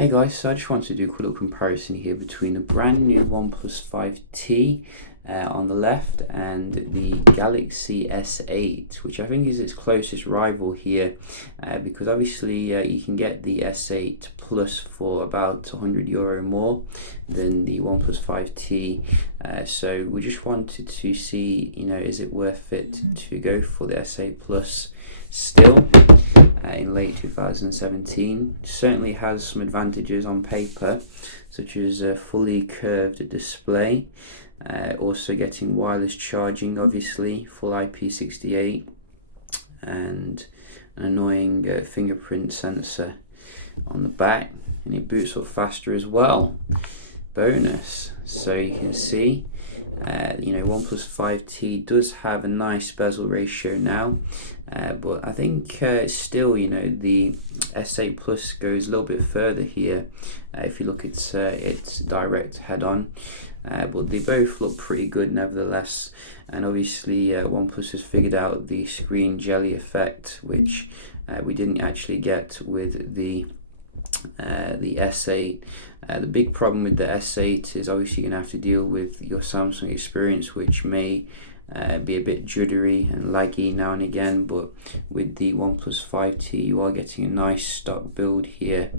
Hey guys, so I just wanted to do a quick little comparison here between the brand new OnePlus 5T on the left and the Galaxy S8, which I think is its closest rival here, because obviously you can get the S8 Plus for about €100 more than the OnePlus 5T. So we just wanted to see, is it worth it to go for the S8 Plus still in late 2017. Certainly has some advantages on paper, such as a fully curved display, also getting wireless charging, obviously, full IP68, and an annoying fingerprint sensor on the back, and it boots up faster as well. Bonus. So you can see OnePlus 5T does have a nice bezel ratio now, but I think still, the S8 Plus goes a little bit further here if you look at its direct head-on, but they both look pretty good nevertheless. And obviously OnePlus has figured out the screen jelly effect, which we didn't actually get with the S8. The big problem with the S8 is obviously you're going to have to deal with your Samsung experience, which may be a bit juddery and laggy now and again, but with the OnePlus 5T you are getting a nice stock build here,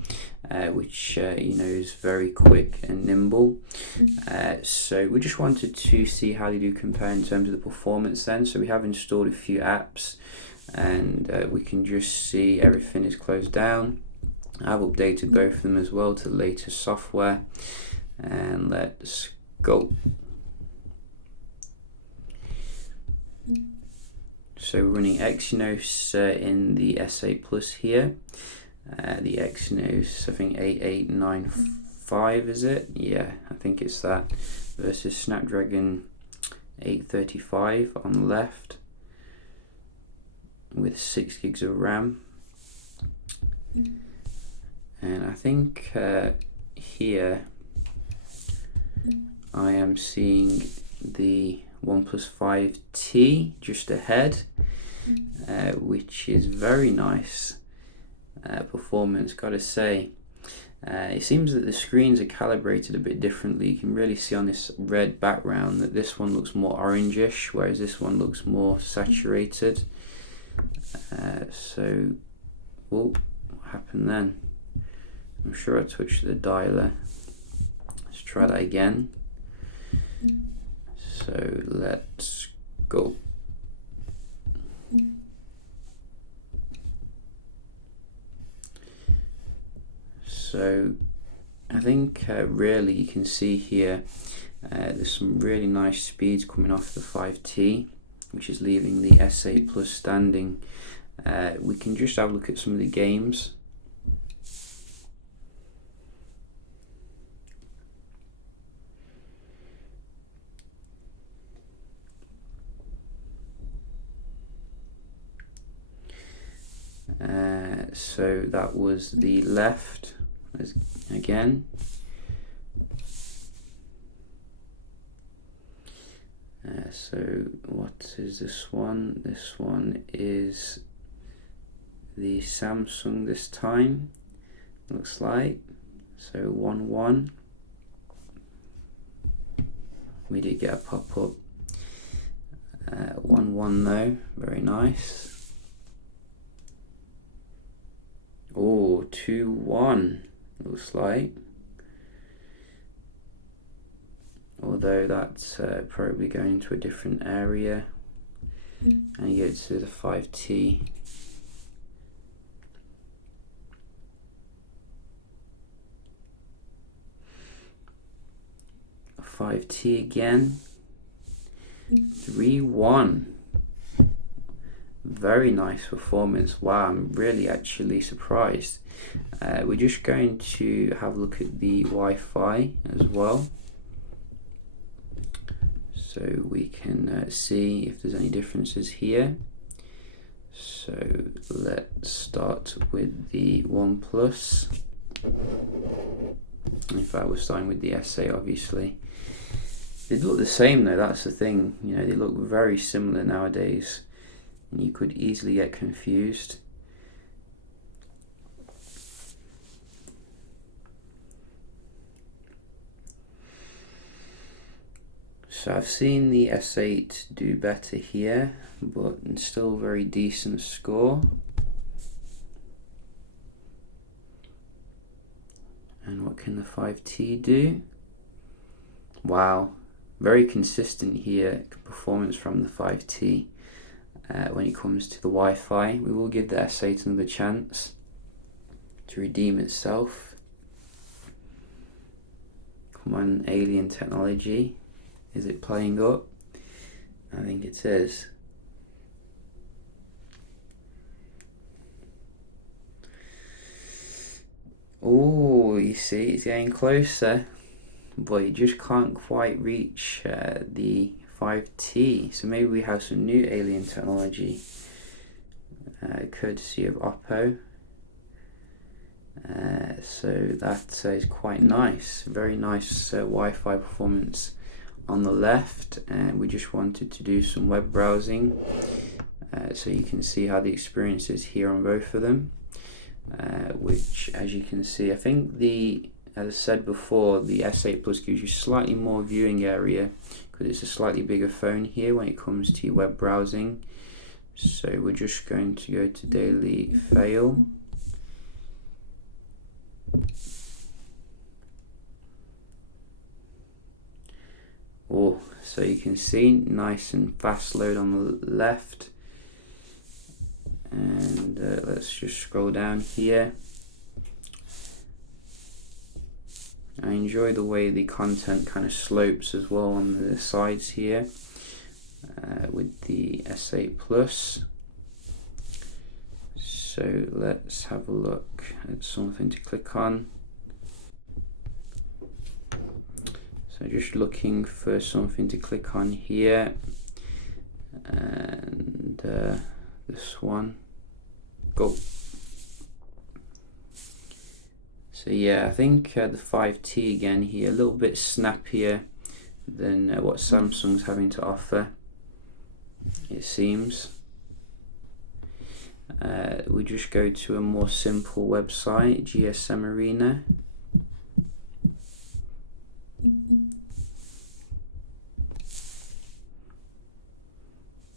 which is very quick and nimble. So we just wanted to see how they do compare in terms of the performance then. So we have installed a few apps, and we can just see everything is closed down. I've updated both of them as well to the latest software, and let's go. So we're running Exynos in the S8 Plus here. The Exynos, I think 8895 is it? Yeah, I think it's that, versus Snapdragon 835 on the left with 6 gigs of RAM. And I think here I am seeing the OnePlus 5T just ahead, which is very nice performance, gotta say. It seems that the screens are calibrated a bit differently. You can really see on this red background that this one looks more orangish, whereas this one looks more saturated. So, what happened then? I'm sure I touched the dialer. Let's try that again. So let's go. So I think really you can see here there's some really nice speeds coming off the 5T, which is leaving the S8 Plus standing. We can just have a look at some of the games. So that was the left again. So what is this one? This one is the Samsung this time, looks like. So 1-1. We did get a pop-up. 1-1 though, very nice. Oh, 2-1 looks like, although that's probably going to a different area. And you go to the 5T. A 5T again. 3-1. Very nice performance. Wow, I'm really actually surprised. We're just going to have a look at the Wi-Fi as well, so we can see if there's any differences here. So let's start with the OnePlus. In fact, we're starting with the S8 obviously. They look the same though, that's the thing. They look very similar nowadays, and you could easily get confused. So I've seen the S8 do better here, but still very decent score. And what can the 5T do? Wow, very consistent here, performance from the 5T. When it comes to the Wi-Fi, we will give the S8 another chance to redeem itself. Come on, alien technology. Is it playing up? I think it is. Oh, you see, it's getting closer, but you just can't quite reach the 5T. So maybe we have some new alien technology, courtesy of Oppo. So that is quite nice, very nice Wi-Fi performance on the left, and we just wanted to do some web browsing, so you can see how the experience is here on both of them, which, as you can see, I think as I said before, the S8 Plus gives you slightly more viewing area because it's a slightly bigger phone here when it comes to web browsing. So we're just going to go to daily fail. Oh, so you can see nice and fast load on the left, and let's just scroll down here. I enjoy the way the content kind of slopes as well on the sides here with the S8 Plus. So let's have a look at something to click on. So just looking for something to click on here, and this one, go. So yeah, I think the 5T again here, a little bit snappier than what Samsung's having to offer, it seems. We just go to a more simple website, GSM Arena.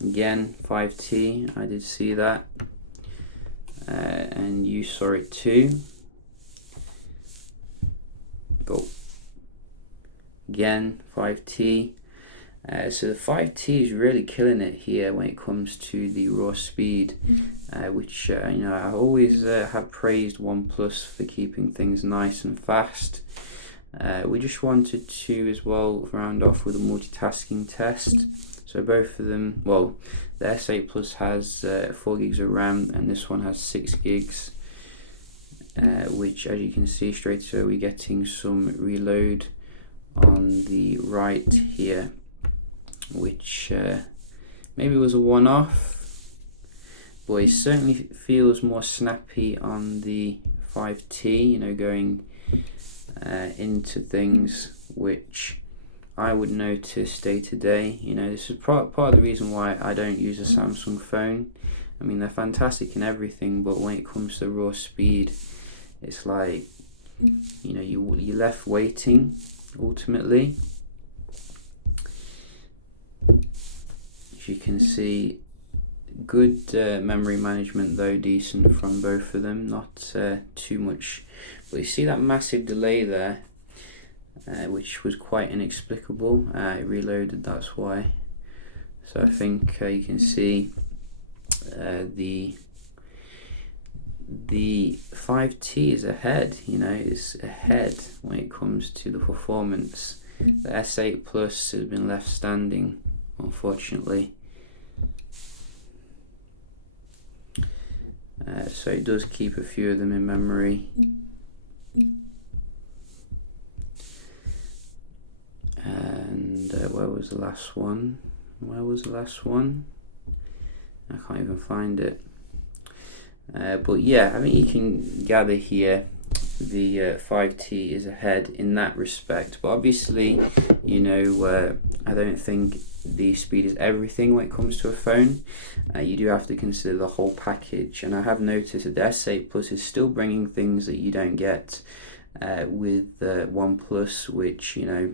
Again, 5T, I did see that, and you saw it too. Go. Again, 5T. So the 5T is really killing it here when it comes to the raw speed, which you know, I always have praised OnePlus for keeping things nice and fast. We just wanted to as well round off with a multitasking test. So both of them, well, the S8 Plus has 4 gigs of RAM and this one has 6 gigs, which, as you can see straight away, we're getting some reload on the right here, which maybe was a one-off, but it certainly feels more snappy on the 5T, you know, going into things which I would notice day to day. You know, this is part of the reason why I don't use a Samsung phone. I mean, they're fantastic in everything, but when it comes to raw speed, it's like, you know, you're left waiting ultimately. As you can see, good memory management though, decent from both of them, not too much, but you see that massive delay there, which was quite inexplicable. It reloaded, that's why. So I think you can see the 5T is ahead, you know, it's ahead when it comes to the performance. The S8 Plus has been left standing, unfortunately. So it does keep a few of them in memory. And where was the last one? I can't even find it. But yeah, I think you can gather here the 5T is ahead in that respect. But obviously, you know, I don't think the speed is everything when it comes to a phone. You do have to consider the whole package, and I have noticed that the S8 Plus is still bringing things that you don't get with OnePlus, which, you know,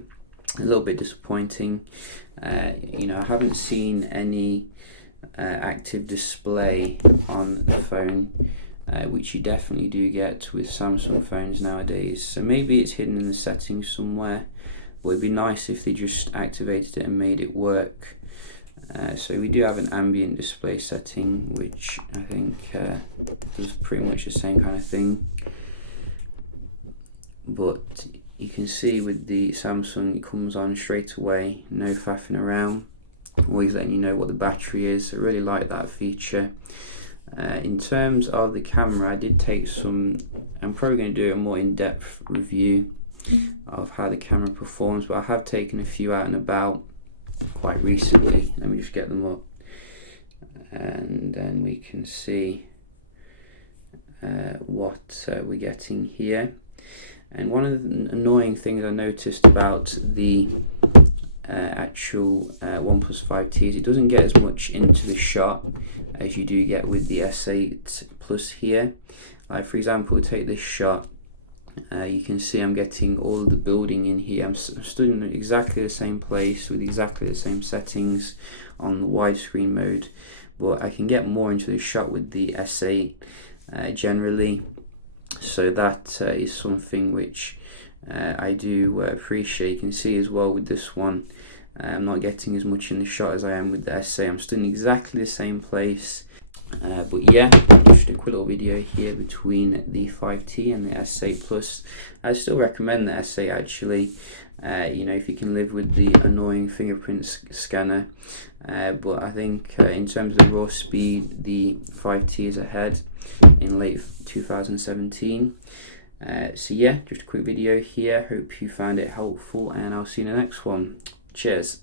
a little bit disappointing. You know, I haven't seen any active display on the phone, which you definitely do get with Samsung phones nowadays. So maybe it's hidden in the settings somewhere, but it'd be nice if they just activated it and made it work. So we do have an ambient display setting, which I think does pretty much the same kind of thing. But you can see with the Samsung, it comes on straight away, no faffing around, always letting you know what the battery is. I really like that feature. In terms of the camera, I did take some, I'm probably going to do a more in-depth review of how the camera performs, but I have taken a few out and about quite recently. Let me just get them up, and then we can see what we're getting here. And one of the annoying things I noticed about the actual OnePlus 5T is it doesn't get as much into the shot as you do get with the S8 Plus here. Like for example, take this shot, you can see I'm getting all of the building in here. I'm stood in exactly the same place with exactly the same settings on the widescreen mode, but I can get more into the shot with the S8 generally. So that is something which I do appreciate. You can see as well with this one, I'm not getting as much in the shot as I am with the S8. I'm still in exactly the same place. But yeah, just a quick little video here between the 5T and the S8 Plus. I still recommend the S8 actually. You know, if you can live with the annoying fingerprint scanner. But I think in terms of the raw speed, the 5T is ahead in late 2017. So yeah, just a quick video here. Hope you found it helpful, and I'll see you in the next one. Cheers.